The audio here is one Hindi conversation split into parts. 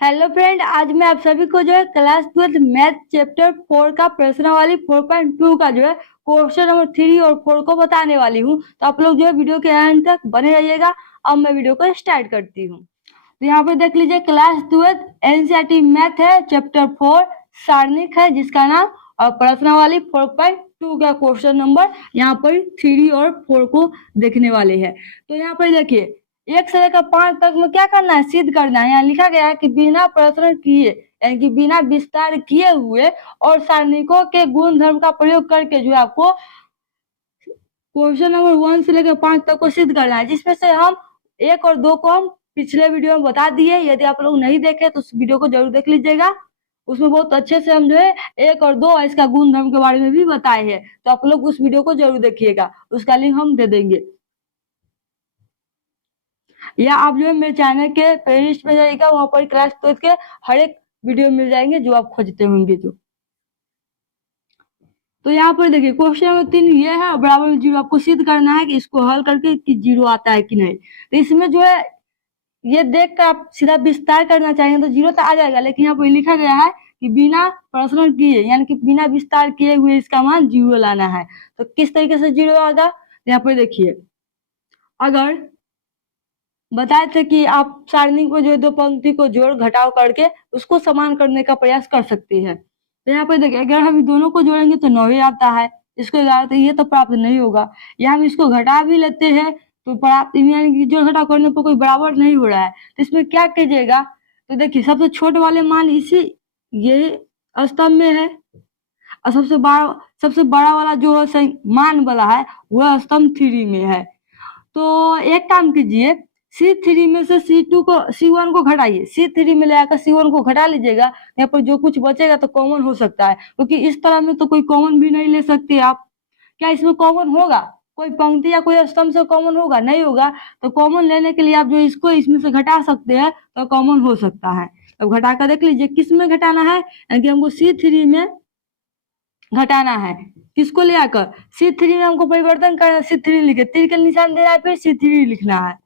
हेलो फ्रेंड, आज मैं आप सभी को जो है क्लास 12 मैथ चैप्टर 4 का प्रश्नावली 4.2 का जो है क्वेश्चन नंबर 3 और 4 को बताने वाली हूँ। तो आप लोग जो है वीडियो के अंत तक बने रहिएगा। अब मैं वीडियो को स्टार्ट करती हूँ। तो यहाँ पे देख लीजिए, क्लास 12 एनसीईआरटी मैथ है, चैप्टर 4 सारणिक है, जिसका नाम, और प्रश्नावली 4.2 का क्वेश्चन नंबर यहाँ पर 3 और 4 को देखने वाले हैं। तो यहाँ पर देखिए, 1 से लेकर 5 तक में क्या करना है, सिद्ध करना है। यहाँ लिखा गया है कि बिना प्रश्न किए, यानी कि बिना विस्तार किए हुए और सारणिकों के गुण धर्म का प्रयोग करके जो है आपको क्वेश्चन नंबर 1 से लेकर 5 तक को सिद्ध करना है, जिसमें से हम 1 और 2 को हम पिछले वीडियो में बता दिए। यदि आप लोग नहीं देखे तो उस वीडियो को जरूर देख लीजिएगा। उसमें बहुत अच्छे से हम जो है 1 और 2 इसका गुण धर्म के बारे में भी बताए हैं। तो आप लोग उस वीडियो को जरूर देखिएगा, उसका लिंक हम दे देंगे, या आप जो है मेरे चैनल के प्लेलिस्ट में जाइएगा, वहां पर क्लास 12 के हर एक वीडियो मिल जाएंगे जो आप खोजते होंगे। तो यहाँ पर देखिए, क्वेश्चन नंबर 3 ये है, बराबर में 0 आपको सिद्ध करना है कि इसको हल करके कि 0 आता है कि नहीं। तो इसमें जो है ये देख कर आप सीधा विस्तार करना चाहेंगे तो 0 तो आ जाएगा, लेकिन यहाँ पर लिखा गया है कि बिना प्रश्न किए, यानी कि बिना विस्तार किए हुए इसका मान 0 लाना है। तो किस तरीके से 0 आएगा, यहाँ पर देखिए, अगर बताए थे कि आप सारणी को जो 2 पंक्ति को जोड़ घटाव करके उसको समान करने का प्रयास कर सकते हैं। तो यहाँ पर देखिए, अगर हम दोनों को जोड़ेंगे तो 9 ही आता है, इसको 11, तो ये तो प्राप्त नहीं होगा। या हम इसको घटा भी लेते हैं तो प्राप्त, यानी कि जोड़ घटाव करने पर कोई बराबर नहीं हो रहा है। तो इसमें क्या कीजिएगा, तो देखिए सबसे छोटे वाले मान इसी ये स्तंभ में है, और सबसे बड़ा वाला जो मान वाला है वह स्तंभ 3 में है। तो एक काम कीजिए, C3 में से C2 को C1 को घटाइए, C3 में ले आकर C1 को घटा लीजिएगा। यहाँ पर जो कुछ बचेगा तो कॉमन हो सकता है, क्योंकि इस तरह में तो कोई कॉमन भी नहीं ले सकते आप। क्या इसमें कॉमन होगा, कोई पंक्ति या कोई स्तंभ से कॉमन होगा? नहीं होगा। तो कॉमन लेने के लिए आप जो इसको इसमें से घटा सकते हैं तो कॉमन हो सकता है। अब घटा कर देख लीजिए किस में घटाना है, यानी कि हमको C3 में घटाना है। किसको ले आकर? C3 में हमको परिवर्तन करना, C3 लिखे, तीर का निशान देना है, फिर C3 लिखना है।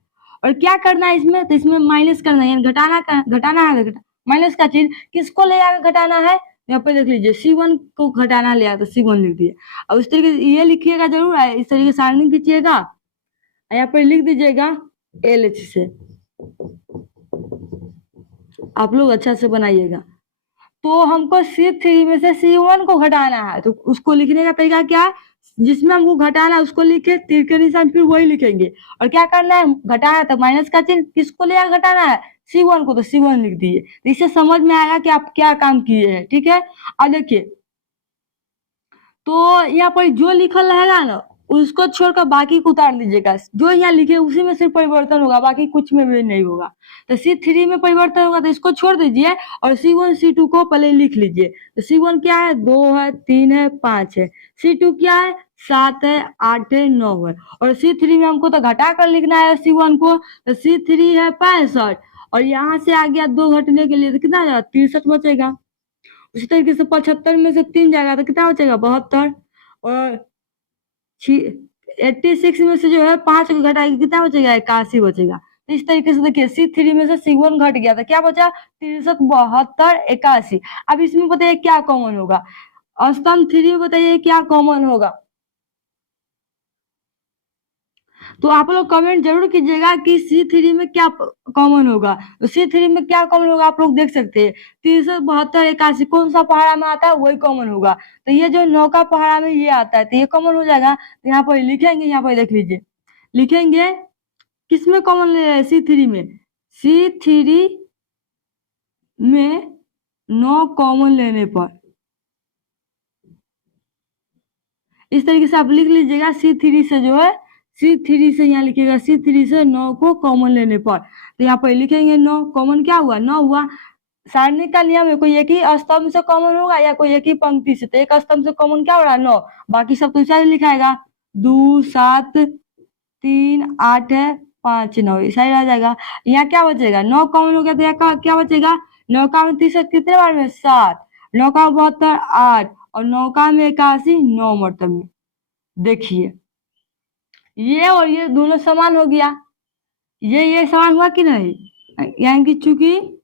और क्या करना है इसमें, तो इसमें माइनस करना है, यानी घटाना है। माइनस का चिन्ह किसको ले आकर घटाना है, यहाँ पे देख लीजिए C1 को घटाना ले आया तो C1 लिख दिए। और उस तरीके से ये लिखिएगा जरूर, है इस तरीके से सारणी खींचिएगा, यहाँ पर लिख दीजिएगा LH से। आप लोग अच्छा से बनाइएगा। तो हमको C3 में से C1 को घटाना है, तो उसको लिखने का तरीका क्या है, जिसमें हमको घटाना है उसको लिखे, तीर के निशान फिर वही लिखेंगे। और क्या करना है, घटाना है तो माइनस का चिन्ह, किसको ले घटाना है, C1 को, तो C1 लिख दिए। तो इससे समझ में आएगा कि आप क्या काम किए हैं। ठीक है, अब देखिए, तो यहाँ पर जो लिखल रहेगा ना उसको छोड़कर बाकी को उतार लीजिएगा। जो यहाँ लिखे उसी में सिर्फ परिवर्तन होगा, बाकी कुछ में भी नहीं होगा। तो C3 में परिवर्तन होगा तो इसको छोड़ दीजिए, और C1 C2 को पहले लिख लीजिए। तो C1 क्या है, 2 है, 3 है, 5 है। C2 क्या है, 7 है, 8 है, 9 है। और C3 में हमको तो घटा कर लिखना है C1 को, तो C3 है 65, और यहाँ से आ गया 2 घटने के लिए तो कितना आ जाएगा, 63 बचेगा। उसी तरीके से 75 में से 3 जाएगा तो कितना बचेगा, 72। और 86 में से जो है 5 को घटाएगा कितना बचेगा, 81 बचेगा। तो इस तरीके से देखिए, C3 में से C1 घट गया था, क्या बचा, 63, 72, 81। अब इसमें बताइए क्या कॉमन होगा, स्तंभ 3 में बताइए क्या कॉमन होगा। तो आप लोग कमेंट जरूर कीजिएगा कि C3 में क्या कॉमन होगा। तो C3 में क्या कॉमन होगा आप लोग देख सकते हैं, 63, 72, 81 कौन सा पहाड़ा में आता है वही कॉमन होगा। तो ये जो 9 का पहाड़ा में ये आता है तो ये कॉमन हो जाएगा। तो यहाँ पर लिखेंगे, यहाँ पर देख लीजिए, लिखेंगे किसमें कॉमन ले रहे हैं, C3 में। C3 में 9 कॉमन लेने पर इस तरीके से आप लिख लीजिएगा। C3 से जो है, C3 से यहाँ लिखिएगा, C3 से 9 को कॉमन लेने पर। तो यहाँ पर लिखेंगे 9 कॉमन क्या हुआ, 9 हुआ। सारणी का नियम है, कोई एक ही स्तंभ से कॉमन होगा या कोई एक ही पंक्ति से। तो एक स्तंभ से कॉमन क्या हो रहा है, 9, बाकी सब तो ऐसा ही लिखाएगा, 2, 7, 3, 8 है, 5, 9, ऐसा ही रह जाएगा। यहाँ क्या बचेगा, 9 कॉमन हो गया तो यहाँ क्या बचेगा, 9 का में 30 कितने बार में, 7, 9 का 72, 8, और 9 का में 81, 9 मरतब में। देखिए ये और ये दोनों समान हो गया, ये समान हुआ कि नहीं, यानी कि चूंकि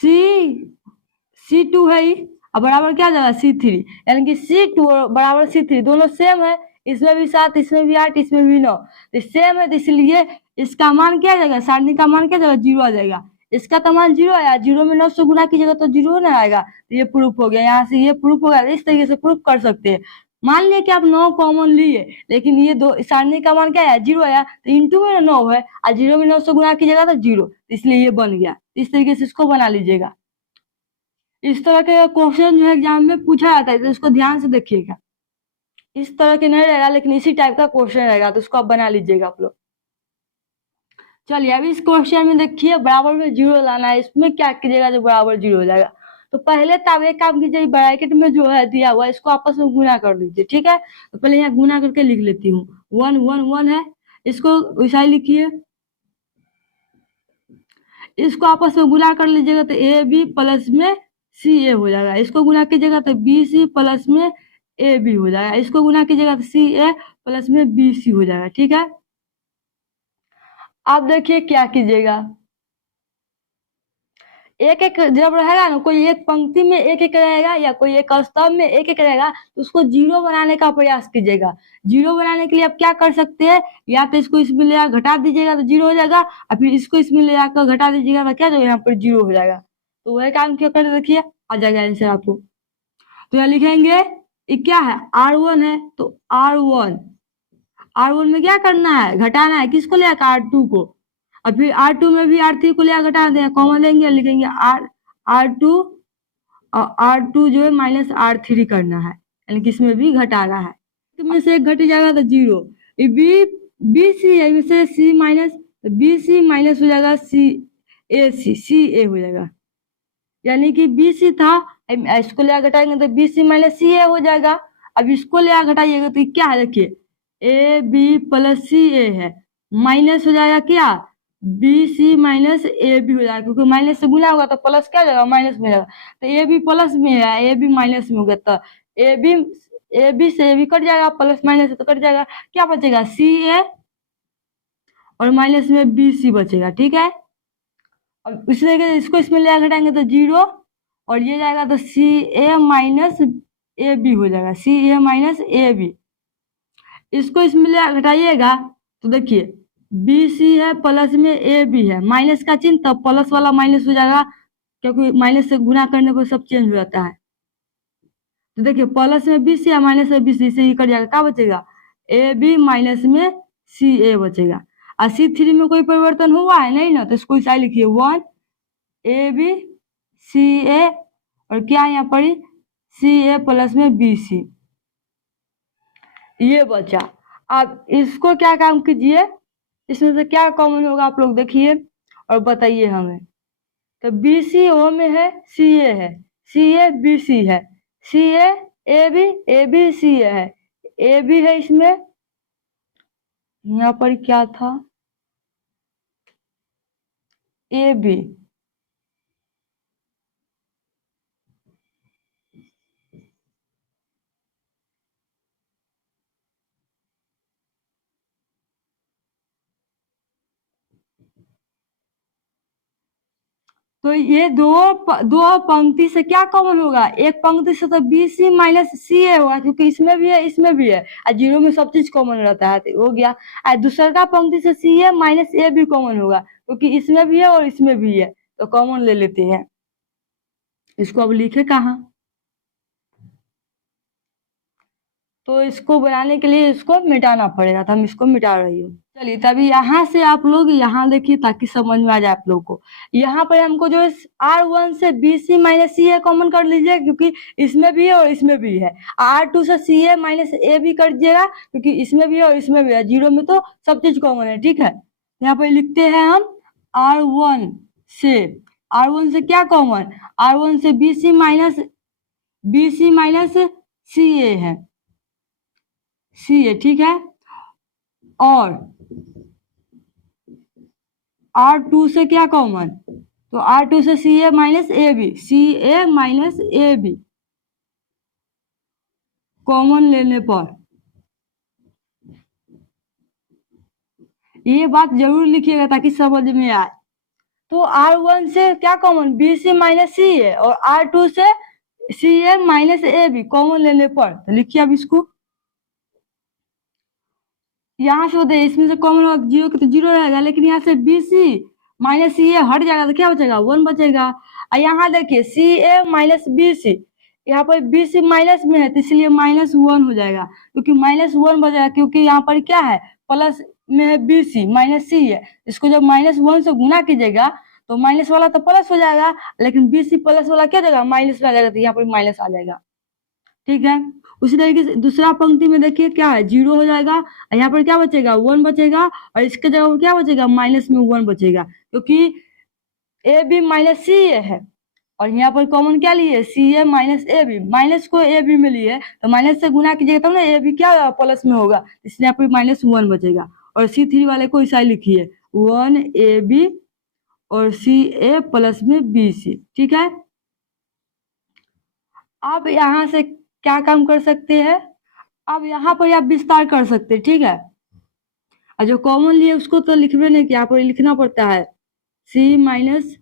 C2 है ही, अब बराबर क्या जाएगा C3, यानी कि C2 बराबर C3 दोनों सेम है, इसमें भी 7, इसमें भी 8, इसमें भी 9, तो सेम है, तो इसलिए इसका मान क्या जाएगा, सारणी का मान क्या जाएगा, 0 आ जाएगा। इसका तो मान 0 आया, 0 में 9 से गुना कीजिएगा तो 0 ना आएगा, तो ये प्रूफ हो गया, यहाँ से ये प्रूफ हो गया। इस तरीके से प्रूफ कर सकते हैं। मान लिया कि आप 9 कॉमन लिए, लेकिन ये दो सारणी का मान क्या है, 0 आया, तो इंटू में 9 है, और 0 में 9 से गुना कीजिएगा तो 0, इसलिए ये बन गया। इस तरीके से इसको बना लीजिएगा। इस तरह के क्वेश्चन जो है एग्जाम में पूछा जाता है, तो इसको ध्यान से देखिएगा। इस तरह के नहीं रहेगा, लेकिन इसी टाइप का क्वेश्चन रहेगा, तो उसको आप बना लीजिएगा आप लोग। चलिए अभी इस क्वेश्चन में देखिए, बराबर में 0 लाना है। इसमें क्या कीजिएगा जो बराबर 0 हो जाएगा, तो पहले तब एक काम कीजिए, ब्रैकेट में जो है दिया हुआ इसको आपस में गुना कर लीजिए, ठीक है। तो पहले यहाँ गुना करके लिख लेती हूँ, 1 1 1 है, इसको वैसा ही लिखिए। इसको आपस में गुना कर लीजिएगा तो ए बी प्लस में सी ए हो जाएगा। इसको गुना कीजिएगा तो बी सी प्लस में ए बी हो जाएगा। इसको गुना कीजिएगा तो सी ए प्लस में बी सी हो जाएगा, ठीक है। आप देखिए क्या कीजिएगा, एक एक जब रहेगा ना, कोई एक पंक्ति में एक एक रहेगा या कोई एक स्तंभ में एक एक रहेगा, तो उसको 0 बनाने का प्रयास कीजिएगा। 0 बनाने के लिए आप क्या कर सकते हैं, या तो इसको इसमें ले आकर घटा दीजिएगा तो 0 हो जाएगा, और फिर इसको इसमें ले आकर घटा दीजिएगा तो क्या जाएगा, यहाँ पर 0 हो जाएगा। तो वह काम क्यों कर, देखिए आ जाएगा आंसर आपको। तो यहाँ लिखेंगे ये क्या है, R1 है, तो R1 में क्या करना है, घटाना है, किसको ले आकर, R2 को। और फिर R2 में भी R3 को ले घटा दें, कॉमन लेंगे, लिखेंगे R2, और R2 जो है माइनस R3 करना है, यानी कि इसमें भी घटाना है। इसमें से एक घट जाएगा तो 0, बी सी है, इसमें सी माइनस, बी सी माइनस हो जाएगा सी ए हो जाएगा, यानी कि बी सी था, इसको ले घटाएंगे तो बी सी माइनस सी ए हो जाएगा। अब इसको ले घटाइएगा तो क्या है, देखिए ए बी प्लस सी ए है, माइनस हो जाएगा क्या, B C minus A B हो जाएगा, क्योंकि माइनस से गुना होगा तो प्लस क्या हो जाएगा, माइनस में जाएगा। तो ए बी प्लस में है, ए बी माइनस में हो गया, तो ए बी से ए बी कट जाएगा, प्लस माइनस तो कट जाएगा, क्या बचेगा, सी ए, और माइनस में बी सी बचेगा, ठीक है। अब इसी तरीके से इसको इसमें ले घटाएंगे तो 0, और ये जाएगा तो सी ए माइनस ए बी हो जाएगा, सी ए माइनस ए बी। इसको इसमें ले घटाइएगा तो देखिए बी सी है प्लस में ए बी है, माइनस का चिन्ह, तब प्लस वाला माइनस हो जाएगा, क्योंकि माइनस से गुना करने पर सब चेंज हो जाता है। तो देखिए प्लस में बी सी है, माइनस में बी सी, से ही कट जाएगा, क्या बचेगा, ए बी माइनस में सी ए बचेगा। और C3 में कोई परिवर्तन हुआ है नहीं ना, तो इसको ऐसा लिखिए 1 ए बी सी ए, और क्या यहाँ पर सी ए प्लस में बी सी, ये बचा। अब इसको क्या काम कीजिए, इसमें से क्या कॉमन होगा आप लोग देखिए और बताइए हमें। तो बी सी ओ में है, सी ए है, सी ए बी सी है, सी ए बी सी ए है, ए बी है इसमें, यहाँ पर क्या था, ए बी, तो ये दो पंक्ति से क्या कॉमन होगा, एक पंक्ति से तो बी सी माइनस सी ए होगा, क्योंकि इसमें भी है इसमें भी है, और 0 में सब चीज कॉमन रहता है, तो हो गया। और दूसरा पंक्ति से सी ए माइनस ए भी कॉमन होगा, क्योंकि इसमें भी है और इसमें भी है, तो कॉमन ले लेते हैं। इसको अब लिखे कहाँ, तो इसको बनाने के लिए इसको मिटाना पड़ेगा, तो हम इसको मिटा रही हूँ। चलिए तभी यहाँ से आप लोग यहाँ देखिए, ताकि समझ में आ जाए आप लोग को। यहाँ पर हमको जो है R1 से बी सी माइनस सी ए कॉमन कर लीजिए, क्योंकि इसमें भी है और इसमें भी है। R2 से सी ए माइनस ए भी कर दीजिएगा, क्योंकि इसमें भी है और इसमें भी है, 0 में तो सब चीज कॉमन है, ठीक है। यहाँ पर लिखते हैं हम R1 से क्या कॉमन, R1 से बी सी माइनस सी ए है, सी ए, ठीक है। और R2 से क्या कॉमन, तो R2 से C A minus A B, C A minus A B common लेने पर, ये बात जरूर लिखिएगा ताकि समझ में आए। तो R1 से क्या कॉमन, BC माइनस सी है, और R2 से CA माइनस AB कॉमन लेने पर, तो लिखिए अब इसको यहाँ से होते इसमें से कॉमन जीरो के तो जीरो रहेगा, लेकिन यहाँ से BC माइनस CA हट जाएगा तो क्या बचेगा, 1 बचेगा। और यहाँ देखिए CA माइनस BC, यहाँ पर BC माइनस में है तो इसलिए -1 हो जाएगा, क्योंकि -1 बचेगा, क्योंकि यहाँ पर क्या है, प्लस में है BC माइनस C है, इसको जब -1 से गुना कीजिएगा तो माइनस वाला तो प्लस हो जाएगा, लेकिन BC प्लस वाला क्या जाएगा, माइनस में आ जाएगा, तो यहाँ पर माइनस आ जाएगा। ठीक है, उसी तरीके से दूसरा पंक्ति में देखिए क्या है, 0 हो जाएगा, यहाँ पर क्या बचेगा, 1 बचेगा, और इसके जगह पर क्या बचेगा, माइनस में 1 बचेगा, क्योंकि ए बी माइनस सी ए है, और यहाँ पर कॉमन क्या लिए, सी A minus A B, minus को ए बी में लिए तो माइनस से गुना कीजिएगा तब ना ए बी क्या प्लस में होगा, इसलिए यहाँ पर -1 बचेगा। और C3 वाले को ऐसा लिखिए 1AB और CA प्लस में BC। ठीक है, अब यहाँ से क्या काम कर सकते हैं, अब यहाँ पर आप विस्तार कर सकते हैं। ठीक है, और जो कॉमन लिए उसको तो लिखबे नहीं किया, यहाँ पर लिखना पड़ता है C minus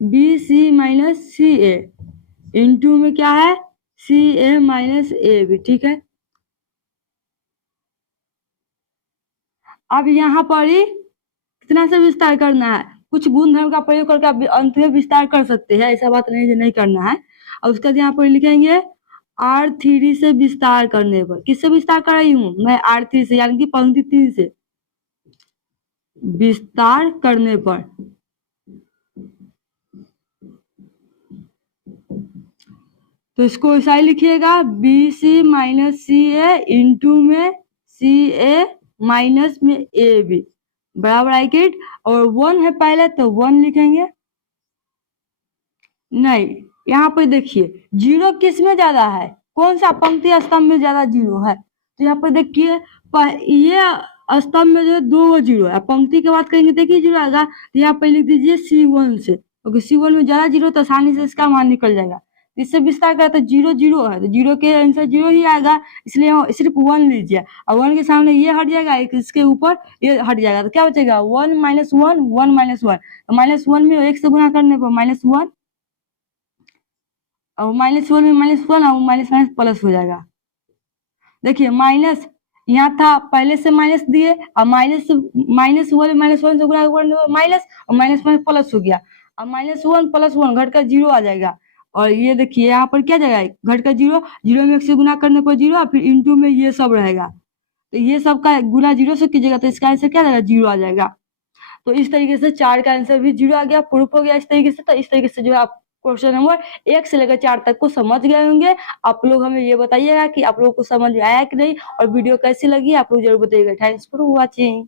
BC minus CA into में क्या है, CA माइनस AB। ठीक है, अब यहाँ पर ही कितना से विस्तार करना है, कुछ गुणधर्म का प्रयोग करके आप अंत में विस्तार कर सकते हैं, ऐसा बात नहीं नहीं करना है। और उसके बाद यहाँ पर लिखेंगे R3 से विस्तार करने पर, किससे विस्तार कर रही हूँ मैं, R3 से, यानी कि पंक्ति 3 से विस्तार करने पर। तो इसको ऐसा ही लिखिएगा BC माइनस CA इंटू में CA माइनस में AB बराबर आइकेट, और 1 है पहले तो 1 लिखेंगे। नहीं, यहाँ पर देखिए 0 किस में ज्यादा है, कौन सा पंक्ति स्तंभ में ज्यादा 0 है, तो यहाँ पर देखिए ये स्तंभ में जो है 2 0 है, पंक्ति की बात करेंगे देखिए 0 आएगा, तो यहाँ पर लिख दीजिए C1 से, क्योंकि C1 में ज्यादा 0 तो आसानी से इसका मान निकल जाएगा। इससे विस्तार करें तो 0 0 है, तो 0 के आंसर 0 ही आएगा, इसलिए सिर्फ 1 लीजिए, और 1 के सामने ये हट जाएगा, इसके ऊपर ये हट जाएगा, तो क्या बचेगा 1 माइनस 1 1 माइनस 1, तो -1 में 1 से गुना करने पर -1, और -1 में -1 और माइनस माइनस प्लस हो जाएगा। देखिए माइनस यहाँ था पहले से माइनस दिए, और -1 में -1 से गुना करने पर माइनस, और माइनस माइनस प्लस हो गया, और -1 प्लस 1 घटकर 0 आ जाएगा, और ये देखिए यहाँ पर क्या जाएगा, घटकर 0, 0 में 1 से गुना करने पर 0, और फिर इंटू में ये सब रहेगा, तो ये सब का गुना 0 से कीजिएगा तो इसका आंसर क्या जाएगा, 0 आ जाएगा। तो इस तरीके से 4 का आंसर भी 0 आ गया, प्रूफ हो गया इस तरीके से। तो इस तरीके से जो है आप क्वेश्चन नंबर 1 से लेकर 4 तक को समझ गए होंगे। आप लोग हमें ये बताइएगा कि आप लोगों को समझ में आया कि नहीं, और वीडियो कैसी लगी आप लोग जरूर बताइएगा। Thanks for watching.